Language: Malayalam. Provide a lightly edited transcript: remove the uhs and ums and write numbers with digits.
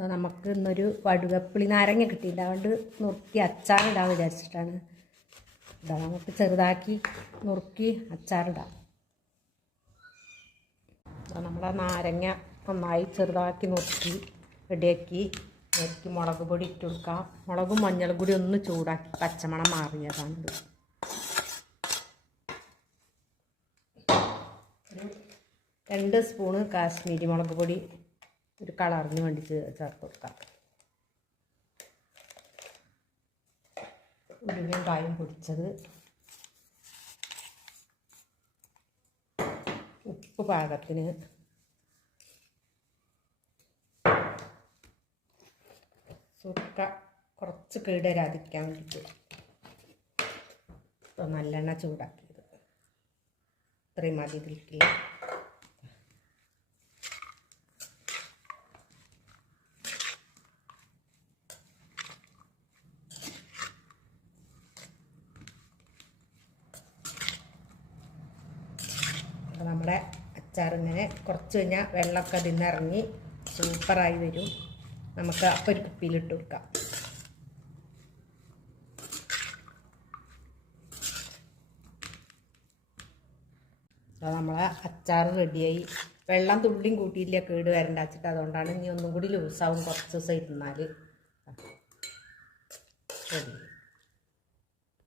നമുക്ക് ഇന്നൊരു വടുകപ്പുളി നാരങ്ങ കിട്ടിയില്ല, അതുകൊണ്ട് നുറുക്കി അച്ചാറിടാൻ വിചാരിച്ചിട്ടാണ്. ഇതാ നമുക്ക് ചെറുതാക്കി നുറുക്കി അച്ചാറിടാം. നമ്മളെ നാരങ്ങ നന്നായി ചെറുതാക്കി നുറുക്കി റെഡിയാക്കി മുളക് പൊടി ഇട്ട് കൊടുക്കാം. മുളകും മഞ്ഞളും കൂടി ഒന്ന് ചൂടാക്കി പച്ചമണം മാറിയതാണ്. 2 സ്പൂണ് കാശ്മീരി മുളക് പൊടി ഒരു കളറിന് വേണ്ടി ചേർത്ത് കൊടുക്കാം. ഉലുവയും കായും പൊടിച്ചത്, ഉപ്പ് പാകത്തിന്, സുർക്ക കുറച്ച് കേടരാതിരിക്കാൻ വേണ്ടിയിട്ട് നല്ലെണ്ണ ചൂടാക്കിയത്. ഇത്രയും മതി ഇതിലേക്ക്. അപ്പോൾ നമ്മുടെ അച്ചാറിങ്ങനെ കുറച്ച് കഴിഞ്ഞാൽ വെള്ളമൊക്കെ അതിൽ നിന്ന് ഇറങ്ങി സൂപ്പറായി വരും. നമുക്ക് അപ്പോൾ ഒരു കുപ്പിയിലിട്ട് കൊടുക്കാം. അപ്പോൾ നമ്മളെ അച്ചാർ റെഡിയായി. വെള്ളം തുള്ളിയും കൂട്ടിയില്ല, കേട് വരണ്ട വെച്ചിട്ട്. അതുകൊണ്ടാണ് ഇനി ഒന്നും കൂടി ലൂസാവും കുറച്ച് ദിവസം ഇരുന്നാൽ. ശരി.